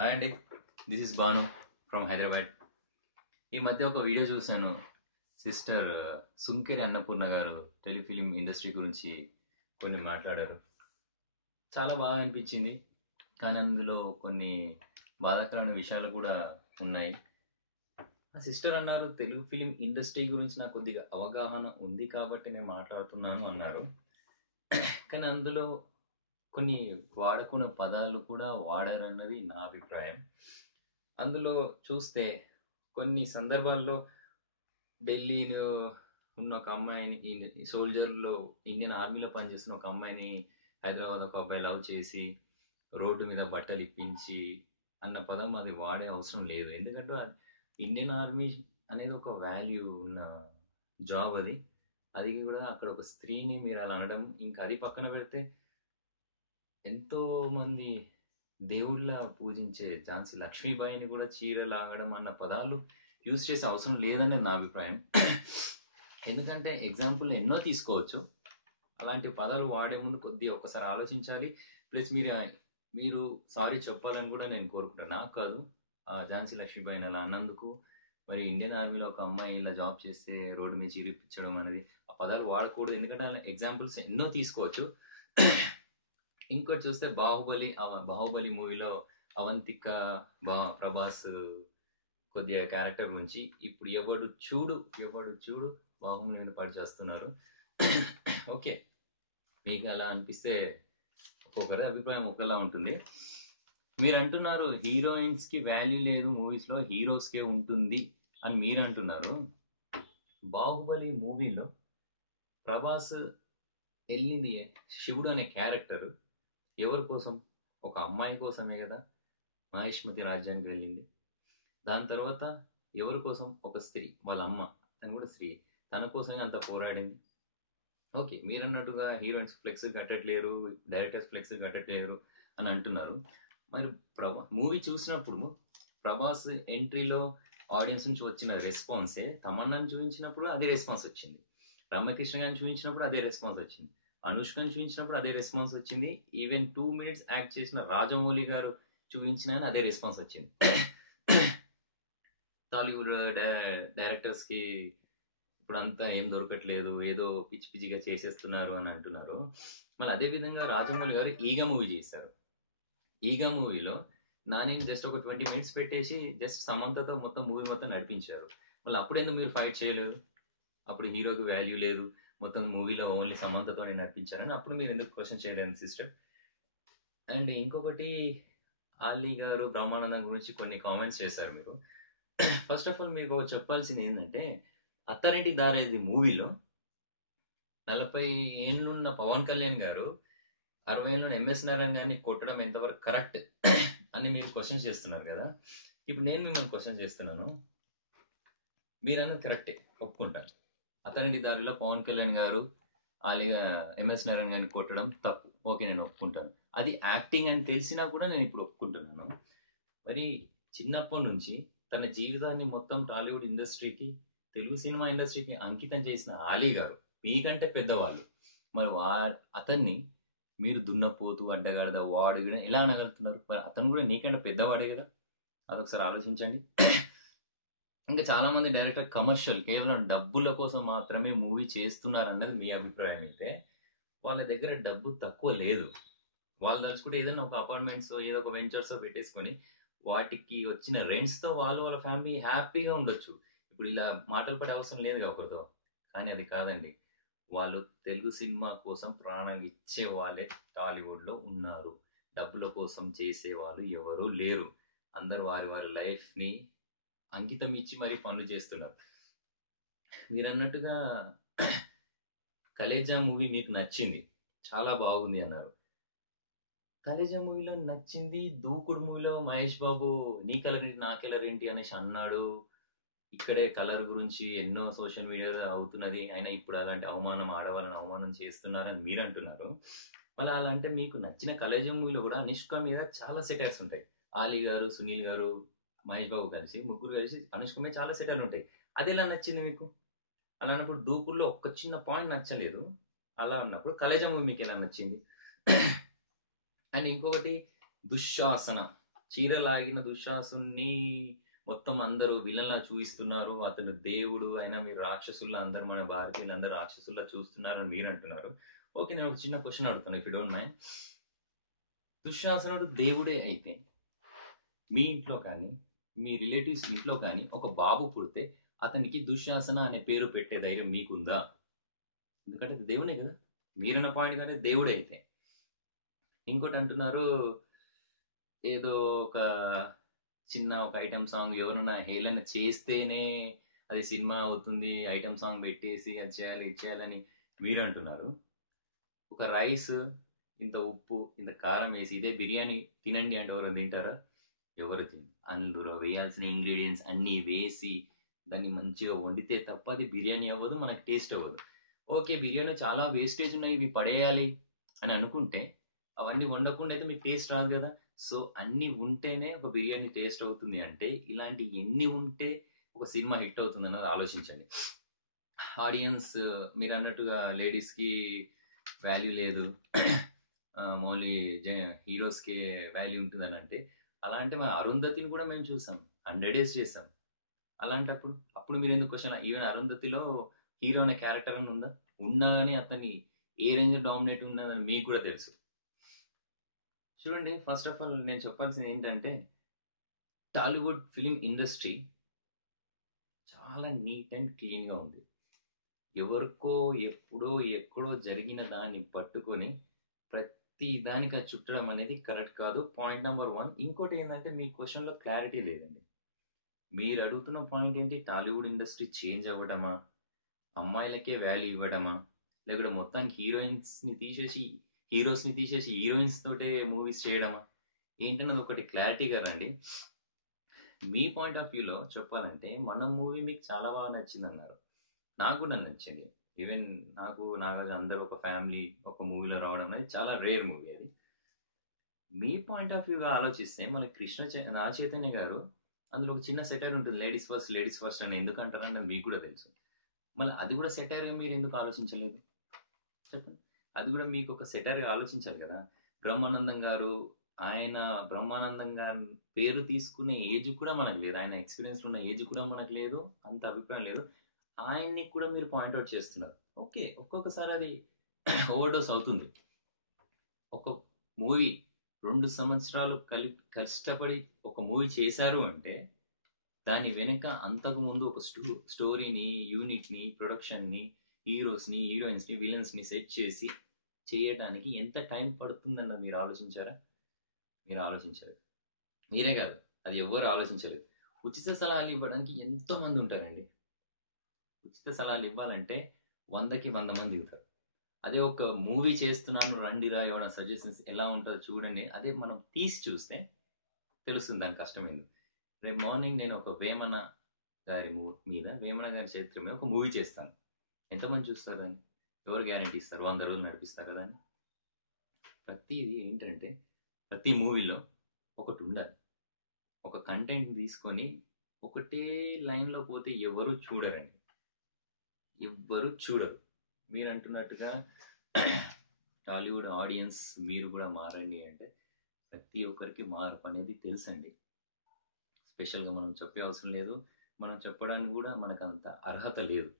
Hi అండి, this is Banu from Hyderabad. ఈ మధ్య ఒక వీడియో చూశాను. సిస్టర్ సుంకెరి అన్నపూర్ణ గారు టెలిఫిలిం ఇండస్ట్రీ గురించి కొన్ని మాట్లాడారు. చాలా బాగా అనిపించింది. కానీ అందులో కొన్ని బాధాకరమైన విషయాలు కూడా ఉన్నాయి. ఆ సిస్టర్ అన్నారు, తెలుగు ఫిలిం ఇండస్ట్రీ గురించి నాకు కొద్దిగా అవగాహన ఉంది కాబట్టి నేను మాట్లాడుతున్నాను అన్నారు. కానీ అందులో కొన్ని వాడుకున్న పదాలు కూడా వాడారన్నది నా అభిప్రాయం. అందులో చూస్తే కొన్ని సందర్భాల్లో ఢిల్లీలో ఉన్న ఒక అమ్మాయిని, సోల్జర్లో ఇండియన్ ఆర్మీలో పనిచేస్తున్న ఒక అమ్మాయిని హైదరాబాద్ ఒక అబ్బాయి లవ్ చేసి రోడ్డు మీద బట్టలు ఇప్పించి అన్న పదం అది వాడే అవసరం లేదు. ఎందుకంటే ఇండియన్ ఆర్మీ అనేది ఒక వాల్యూ ఉన్న జాబ్. అది కూడా అక్కడ ఒక స్త్రీని మీరు అలా అనడం, ఇంకా అది పక్కన పెడితే ఎంతో మంది దేవుళ్ళ పూజించే ఝాన్సీ లక్ష్మీబాయిని కూడా చీర లాగడం అన్న పదాలు యూజ్ చేసే అవసరం లేదనేది నా అభిప్రాయం. ఎందుకంటే ఎగ్జాంపుల్ ఎన్నో తీసుకోవచ్చు. అలాంటి పదాలు వాడే ముందు కొద్దిగా ఒక్కసారి ఆలోచించాలి. ప్లస్ మీరు సారీ చెప్పాలని కూడా నేను కోరుకుంటాను. నాకు కాదు, ఝాన్సీ లక్ష్మీబాయిని అలా అన్నందుకు. మరి ఇండియన్ ఆర్మీలో ఒక అమ్మాయి ఇలా జాబ్ చేస్తే రోడ్డు మీద చీరిపించడం అనేది, ఆ పదాలు వాడకూడదు. ఎందుకంటే అలా ఎగ్జాంపుల్స్ ఎన్నో తీసుకోవచ్చు. ఇంకోటి చూస్తే బాహుబలి మూవీలో అవంతిక ప్రభాస్ కొద్దిగా క్యారెక్టర్ గురించి ఇప్పుడు ఎవడు చూడు బాహుబలి మీద పడి చేస్తున్నారు. ఓకే, మీకు అలా అనిపిస్తే ఒక్కొక్కరి అభిప్రాయం ఒకలా ఉంటుంది. మీరు అంటున్నారు హీరోయిన్స్ కి వాల్యూ లేదు మూవీస్ లో, హీరోస్ కే ఉంటుంది అని మీరు అంటున్నారు. బాహుబలి మూవీలో ప్రభాస్ వెళ్ళింది శివుడు అనే క్యారెక్టర్ ఎవరి కోసం? ఒక అమ్మాయి కోసమే కదా మహేష్మతి రాజ్యానికి వెళ్ళింది. దాని తర్వాత ఎవరి కోసం? ఒక స్త్రీ, వాళ్ళ అమ్మ, తను కూడా స్త్రీ, తన కోసమే అంత పోరాడింది. ఓకే, మీరు అన్నట్టుగా హీరోయిన్స్ ఫ్లెక్స్ కట్టట్లేరు, డైరెక్టర్స్ ఫ్లెక్స్ కట్టట్లేరు అని అంటున్నారు. మరి మూవీ చూసినప్పుడు ప్రభాస్ ఎంట్రీలో ఆడియన్స్ నుంచి వచ్చిన రెస్పాన్సే తమన్నాని చూపించినప్పుడు అదే రెస్పాన్స్ వచ్చింది, రామకృష్ణ గారిని చూపించినప్పుడు అదే రెస్పాన్స్ వచ్చింది, అనుష్కని చూపించినప్పుడు అదే రెస్పాన్స్ వచ్చింది, ఈవెన్ 2 minutes యాక్ట్ చేసిన రాజమౌళి గారు చూపించిన అదే రెస్పాన్స్ వచ్చింది. టాలీవుడ్ డైరెక్టర్స్ కి ఇప్పుడు అంతా ఏం దొరకట్లేదు, ఏదో పిచ్చి పిచ్చిగా చేసేస్తున్నారు అని అంటున్నారు. మళ్ళీ అదే విధంగా రాజమౌళి గారు ఈగ మూవీ చేశారు. ఈగ మూవీలో నాని జస్ట్ ఒక 20 minutes పెట్టేసి జస్ట్ సమంతతో మొత్తం మూవీ మొత్తం నడిపించారు. మళ్ళీ అప్పుడెందుకు మీరు ఫైట్ చేయలేదు? అప్పుడు హీరోకి వాల్యూ లేదు, మొత్తం మూవీలో ఓన్లీ సమంతతోనే నడిపించారని అప్పుడు మీరు ఎందుకు క్వశ్చన్ చేయలేదు సిస్టర్? అండ్ ఇంకొకటి, ఆలీ గారు బ్రహ్మానందం గురించి కొన్ని కామెంట్స్ చేశారు మీరు. ఫస్ట్ ఆఫ్ ఆల్ మీకు చెప్పాల్సింది ఏంటంటే, అత్తారింటి దారేది మూవీలో 40 ఏళ్ళున్న పవన్ కళ్యాణ్ గారు 60 ఏళ్ళలో ఎంఎస్ నారాయణ గారిని కొట్టడం ఎంతవరకు కరెక్ట్ అని మీరు క్వశ్చన్ చేస్తున్నారు కదా. ఇప్పుడు నేను మిమ్మల్ని క్వశ్చన్ చేస్తున్నాను, మీరు అన్నది కరెక్టే, ఒప్పుకుంటాను. అత్తారింటి దారిలో పవన్ కళ్యాణ్ గారు ఆలీగా ఎంఎస్ నారాయణ గారిని కొట్టడం తప్పు, ఓకే, నేను ఒప్పుకుంటాను. అది యాక్టింగ్ అని తెలిసినా కూడా నేను ఇప్పుడు ఒప్పుకుంటున్నాను. మరి చిన్నప్పటి నుంచి తన జీవితాన్ని మొత్తం టాలీవుడ్ ఇండస్ట్రీకి, తెలుగు సినిమా ఇండస్ట్రీకి అంకితం చేసిన ఆలీ గారు మీకంటే పెద్దవాళ్ళు. మరి అతన్ని మీరు దున్నపోతు, అడ్డగాడిద, వాడు కూడా ఎలా అనగలుగుతున్నారు? మరి అతను కూడా నీకంటే పెద్దవాడే కదా, అదొకసారి ఆలోచించండి. ఇంకా చాలా మంది డైరెక్టర్ కమర్షియల్, కేవలం డబ్బుల కోసం మాత్రమే మూవీ చేస్తున్నారు అన్నది మీ అభిప్రాయం అయితే, వాళ్ళ దగ్గర డబ్బు తక్కువ లేదు. వాళ్ళు తలుచుకుంటే ఏదైనా ఒక అపార్ట్మెంట్స్, ఏదో ఒక వెంచర్స్ పెట్టేసుకొని వాటికి వచ్చిన రెంట్స్ తో వాళ్ళు వాళ్ళ ఫ్యామిలీ హ్యాపీగా ఉండొచ్చు. ఇప్పుడు ఇలా మాటలు పడే అవసరం లేదు ఒకరితో. కానీ అది కాదండి, వాళ్ళు తెలుగు సినిమా కోసం ప్రాణం ఇచ్చే వాళ్ళే టాలీవుడ్ లో ఉన్నారు. డబ్బుల కోసం చేసే వాళ్ళు ఎవరూ లేరు. అందరు వారి వారి లైఫ్ ని అంకితం ఇచ్చి మరీ పనులు చేస్తున్నారు. మీరు అన్నట్టుగా కలేజా మూవీ మీకు నచ్చింది, చాలా బాగుంది అన్నారు. కలేజా మూవీలో నచ్చింది, దూకుడు మూవీలో మహేష్ బాబు నీ కలర్ ఏంటి నా కలర్ ఏంటి అనేసి అన్నాడు. ఇక్కడే కలర్ గురించి ఎన్నో సోషల్ మీడియాలో అవుతున్నది, అయినా ఇప్పుడు అలాంటి అవమానం, ఆడవాళ్ళని అవమానం చేస్తున్నారని మీరు అంటున్నారు. మళ్ళీ అలా అంటే మీకు నచ్చిన కలేజా మూవీలో కూడా అనుష్క మీద చాలా సెటైర్స్ ఉంటాయి. ఆలీ గారు, సునీల్ గారు, మహేష్ బాబు కలిసి, ముగ్గురు కలిసి అనుష్క మీద చాలా సెటైర్లు ఉంటాయి. అది ఎలా నచ్చింది మీకు? అలా అన్నప్పుడు దూకుడులో ఒక్క చిన్న పాయింట్ నచ్చలేదు, అలా అన్నప్పుడు కలేజా మూవీ మీకు ఎలా నచ్చింది? అండ్ ఇంకొకటి, దుశ్శాసన చీర లాగిన దుశ్శాసుని మొత్తం అందరూ విలన్లా చూపిస్తున్నారు, అతను దేవుడు అయినా మీరు రాక్షసుల్లా, అందరు మన భారతీయులందరూ రాక్షసుల్లా చూస్తున్నారు అని మీరు అంటున్నారు. ఓకే, నేను ఒక చిన్న క్వశ్చన్ అడుగుతాను, ఇఫ్ యూ డోంట్ మైండ్. దుశ్శాసనుడు దేవుడే అయితే మీ ఇంట్లో కానీ మీ రిలేటివ్స్ ఇంట్లో కానీ ఒక బాబు పుడితే అతనికి దుశ్శాసన అనే పేరు పెట్టే ధైర్యం మీకుందా? ఎందుకంటే అది దేవుడే కదా, మీరన్న పాయింట్ కానీ దేవుడే అయితే. ఇంకోటి అంటున్నారు, ఏదో ఒక చిన్న ఒక ఐటమ్ సాంగ్ ఎవరైనా హేళన చేస్తేనే అది సినిమా అవుతుంది, ఐటమ్ సాంగ్ పెట్టేసి అది చేయాలి ఇది చేయాలని మీరు అంటున్నారు. ఒక రైస్, ఇంత ఉప్పు ఇంత కారం వేసి ఇదే బిర్యానీ తినండి అంటే ఎవరు తింటారా? ఎవరు తిని అందులో వేయాల్సిన ఇంగ్రీడియంట్స్ అన్నీ వేసి దాన్ని మంచిగా వండితే తప్ప అది బిర్యానీ అవ్వదు, మనకు టేస్ట్ అవ్వదు. ఓకే, బిర్యానీ చాలా వేస్టేజ్ ఉన్నాయి, ఇవి పడేయాలి అని అనుకుంటే అవన్నీ వండకుండా అయితే మీకు టేస్ట్ రాదు కదా. సో అన్ని ఉంటేనే ఒక బిర్యానీ టేస్ట్ అవుతుంది. అంటే ఇలాంటి ఎన్ని ఉంటే ఒక సినిమా హిట్ అవుతుంది అన్నది ఆలోచించండి. ఆడియన్స్ మీరు అన్నట్టుగా లేడీస్ కి వాల్యూ లేదు, ఓన్లీ హీరోస్ కి వాల్యూ ఉంటుంది అని అంటే, అలా అంటే మన అరుంధతిని కూడా మేము చూసాం, 100 days చేసాం. అలాంటప్పుడు అప్పుడు మీరు ఎందుకు క్వశ్చన్? ఈవెన్ అరుంధతిలో హీరో అనే క్యారెక్టర్ అని ఉందా? ఉన్నా కానీ అతన్ని ఏ రేంజ్ డామినేట్ ఉన్నదని మీకు కూడా తెలుసు. చూడండి, ఫస్ట్ ఆఫ్ ఆల్ నేను చెప్పాల్సింది ఏంటంటే, టాలీవుడ్ ఫిలిం ఇండస్ట్రీ చాలా నీట్ అండ్ క్లీన్ గా ఉంది. ఎవరికో ఎప్పుడో ఎక్కడో జరిగిన దాన్ని పట్టుకొని ప్రతి దానికి అది చుట్టడం అనేది కరెక్ట్ కాదు. Point number 1. ఇంకోటి ఏంటంటే, మీ క్వశ్చన్ లో క్లారిటీ లేదండి. మీరు అడుగుతున్న పాయింట్ ఏంటి? టాలీవుడ్ ఇండస్ట్రీ చేంజ్ అవ్వడమా, అమ్మాయిలకే వాల్యూ ఇవ్వడమా, లేకపోతే మొత్తానికి హీరోస్ ని తీసేసి హీరోయిన్స్ తోటే మూవీస్ చేయడమా? ఏంటన్నది ఒకటి క్లారిటీగా రండి. మీ పాయింట్ ఆఫ్ వ్యూలో చెప్పాలంటే మన మూవీ మీకు చాలా బాగా నచ్చింది అన్నారు, నాకు కూడా నచ్చింది. ఈవెన్ నాకు నాగార్జున అందరూ ఒక ఫ్యామిలీ ఒక మూవీలో రావడం అనేది చాలా రేర్ మూవీ అది. మీ పాయింట్ ఆఫ్ వ్యూగా ఆలోచిస్తే మన నా చైతన్య గారు అందులో ఒక చిన్న సెటర్ ఉంటుంది, లేడీస్ ఫస్ట్ అని ఎందుకు అంటారని మీకు కూడా తెలుసు. మళ్ళీ అది కూడా సెటర్ గా మీరు ఎందుకు ఆలోచించలేదు చెప్పండి? అది కూడా మీకు ఒక సెటర్ గా ఆలోచించాలి కదా. బ్రహ్మానందం గారు, ఆయన బ్రహ్మానందం గారి పేరు తీసుకునే ఏజ్ కూడా మనకు లేదు, ఆయన ఎక్స్పీరియన్స్ ఉన్న ఏజ్ కూడా మనకు లేదు, అంత అభిప్రాయం లేదు. ఆయన్ని కూడా మీరు పాయింట్అవుట్ చేస్తున్నారు. ఓకే, ఒక్కొక్కసారి అది ఓవర్డోస్ అవుతుంది. ఒక మూవీ 2 సంవత్సరాలు కష్టపడి ఒక మూవీ చేశారు అంటే దాని వెనుక అంతకు ముందు ఒక స్టోరీని, యూనిట్ ని, ప్రొడక్షన్ ని, హీరోస్ ని, హీరోయిన్స్ ని, విలన్స్ ని సెట్ చేసి చేయడానికి ఎంత టైం పడుతుందన్నది మీరు ఆలోచించారా? మీరు ఆలోచించారు. మీరే కాదు, అది ఎవరు ఆలోచించలేదు. ఉచిత సలహాలు ఇవ్వడానికి ఎంతో మంది ఉంటారండి. ఉచిత సలహాలు ఇవ్వాలంటే 100కి 100 మంది దిగుతారు. అదే ఒక మూవీ చేస్తున్నాను రండిరా ఇవ్వడం సజెషన్స్ ఎలా ఉంటుందో చూడండి, అదే మనం తీసి చూస్తే తెలుస్తుంది దాని కష్టమైంది. రేపు మార్నింగ్ నేను ఒక వేమన గారి వేమన గారి చరిత్ర మీద ఒక మూవీ చేస్తాను. ఎంతమంది చూస్తారు దాన్ని? ఎవరు గ్యారంటీ ఇస్తారు? 100 రోజులు నడిపిస్తారు దాన్ని? ప్రతిది ఏంటంటే, ప్రతి మూవీలో ఒకటి ఉండాలి. ఒక కంటెంట్ తీసుకొని ఒకటే లైన్ లో పోతే ఎవరు చూడరండి, ఎవ్వరు చూడరు. మీరు అంటున్నట్టుగా టాలీవుడ్ ఆడియన్స్ మీరు కూడా మారండి అంటే ప్రతి ఒక్కరికి మార్పు అనేది తెలుసండి. స్పెషల్గా మనం చెప్పే అవసరం లేదు, మనం చెప్పడానికి కూడా మనకు అంత అర్హత లేదు.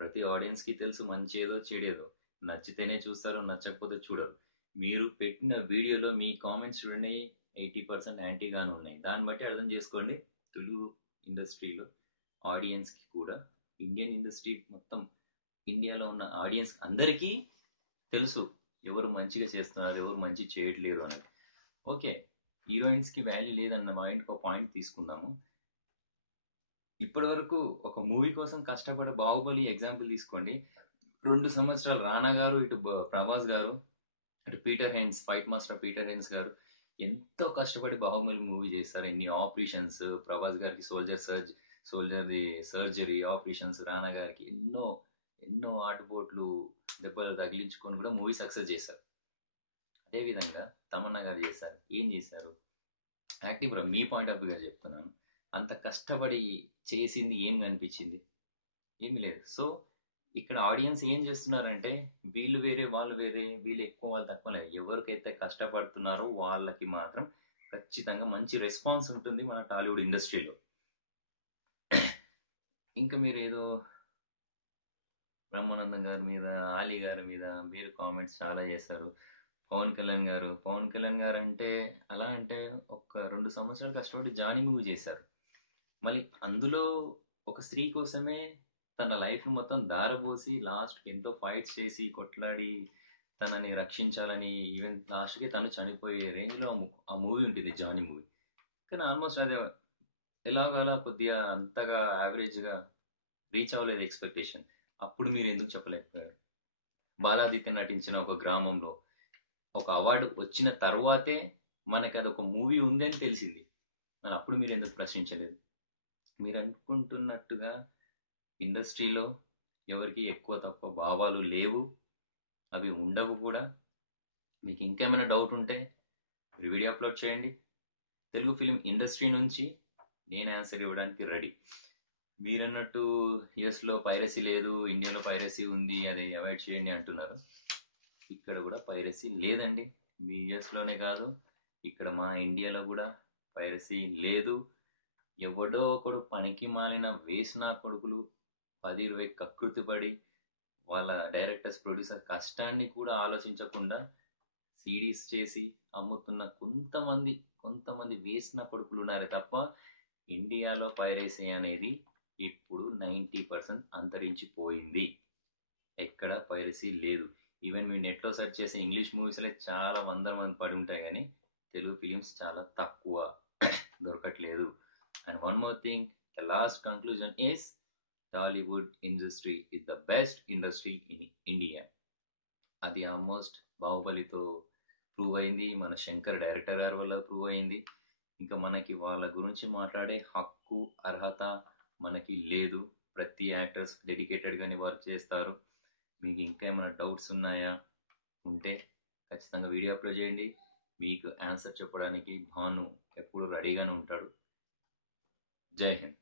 ప్రతి ఆడియన్స్ కి తెలుసు మంచి ఏదో చెడేదో, నచ్చితేనే చూస్తారు, నచ్చకపోతే చూడరు. మీరు పెట్టిన వీడియోలో మీ కామెంట్స్ చూడండి, 80% యాంటీగానే ఉన్నాయి. దాన్ని బట్టి అర్థం చేసుకోండి, తెలుగు ఇండస్ట్రీలో ఆడియన్స్ కి కూడా, ఇండియన్ ఇండస్ట్రీ మొత్తం ఇండియాలో ఉన్న ఆడియన్స్ అందరికీ తెలుసు ఎవరు మంచిగా చేస్తున్నారు, ఎవరు మంచి చేయట్లేరు అనేది. ఓకే, హీరోయిన్స్ కి వాల్యూ లేదన్న మైండ్కి ఒక పాయింట్ తీసుకుందాము. ఇప్పటి వరకు ఒక మూవీ కోసం కష్టపడే బాహుబలి ఎగ్జాంపుల్ తీసుకోండి. 2 సంవత్సరాలు రానా గారు, ఇటు ప్రభాస్ గారు, అటు Peter hence, fight master Peter hence గారు ఎంతో కష్టపడి బాహుబలి మూవీ చేస్తారు. ఎన్ని ఆపరేషన్స్, ప్రభాస్ గారికి సోల్జర్ ది సర్జరీ ఆపరేషన్స్, రానా గారికి ఎన్నో ఎన్నో ఆటుపోట్లు దెబ్బలు తగిలించుకొని కూడా మూవీ సక్సెస్ చేశారు. అదే విధంగా తమన్నా గారు చేశారు. ఏం చేశారు? Active bro, me point of view గారు చెప్తున్నాను. అంత కష్టపడి చేసింది ఏం కనిపించింది? ఏమి లేదు. సో ఇక్కడ ఆడియన్స్ ఏం చేస్తున్నారంటే, వీళ్ళు వేరే వాళ్ళు వేరే, వీళ్ళు ఎక్కువ వాళ్ళు తక్కువ లేదు, ఎవరికైతే కష్టపడుతున్నారో వాళ్ళకి మాత్రం ఖచ్చితంగా మంచి రెస్పాన్స్ ఉంటుంది మన టాలీవుడ్ ఇండస్ట్రీలో. ఇంకా మీరు ఏదో బ్రహ్మానందం గారి మీద, ఆలీ గారి మీద మీరు కామెంట్స్ చాలా చేస్తారు. పవన్ కళ్యాణ్ గారు అంటే అలా అంటే ఒక 2 సంవత్సరాలు కష్టపడి జానీ మూవీ చేశారు. మళ్ళీ అందులో ఒక స్త్రీ కోసమే తన లైఫ్ మొత్తం దారబోసి లాస్ట్ ఎంతో ఫైట్స్ చేసి కొట్లాడి తనని రక్షించాలని, ఈవెన్ లాస్ట్కి తను చనిపోయే రేంజ్ లో ఆ మూవీ ఉంటుంది, జానీ మూవీ. కానీ ఆల్మోస్ట్ అదే ఎలాగలా కొద్దిగా అంతగా యావరేజ్ గా రీచ్ అవ్వలేదు ఎక్స్పెక్టేషన్. అప్పుడు మీరు ఎందుకు చెప్పలేకపోయారు? బాలాదిత్య నటించిన ఒక గ్రామంలో ఒక అవార్డు వచ్చిన తర్వాతే మనకి అదొక మూవీ ఉంది అని తెలిసింది. మరి అప్పుడు మీరు ఎందుకు ప్రశ్నించలేదు? మీరు అనుకుంటున్నట్టుగా ఇండస్ట్రీలో ఎవరికి ఎక్కువ తక్కువ భావాలు లేవు, అవి ఉండవు కూడా. మీకు ఇంకేమైనా డౌట్ ఉంటే మీరు వీడియో అప్లోడ్ చేయండి. తెలుగు ఫిలిం ఇండస్ట్రీ నుంచి నేను ఆన్సర్ ఇవ్వడానికి రెడీ. మీరన్నట్టు యుఎస్ లో పైరసీ లేదు, ఇండియాలో పైరసీ ఉంది, అది అవాయిడ్ చేయండి అంటున్నారు. ఇక్కడ కూడా పైరసీ లేదండి. మీ యుఎస్ లోనే కాదు, ఇక్కడ మా ఇండియాలో కూడా పైరసీ లేదు. ఎవడో ఒకడు పనికి మాలిన వేసిన కొడుకులు 10-20 కకృతి పడి వాళ్ళ డైరెక్టర్స్ ప్రొడ్యూసర్ కష్టాన్ని కూడా ఆలోచించకుండా సిడీస్ చేసి అమ్ముతున్న కొంతమంది వేసిన కొడుకులు ఉన్నారే తప్ప ఇండియాలో పైరసీ అనేది ఇప్పుడు 90% అంతరించిపోయింది. ఎక్కడ పైరసీ లేదు. ఈవెన్ మీరు నెట్ లో సెర్చ్ చేసే ఇంగ్లీష్ మూవీస్ చాలా వందల మంది పడి ఉంటాయి, కానీ తెలుగు ఫిలిమ్స్ చాలా తక్కువ దొరకట్లేదు. And one more thing, the last conclusion is Tollywood industry is the best industry in India. అది ఆల్మోస్ట్ బాహుబలితో ప్రూవ్ అయింది, మన శంకర్ డైరెక్టర్ గారి వల్ల ప్రూవ్ అయింది. ఇంకా మనకి వాళ్ళ గురించి మాట్లాడే హక్కు, అర్హత మనకి లేదు. ప్రతి యాక్టర్స్ డెడికేటెడ్ గానే వర్క్ చేస్తారు. మీకు ఇంకా ఏమైనా డౌట్స్ ఉన్నాయా ఉంటే ఖచ్చితంగా వీడియో అప్లోడ్ చేయండి. మీకు ఆన్సర్ చెప్పడానికి భాను ఎప్పుడు రెడీగానే ఉంటాడు. జై హింద్.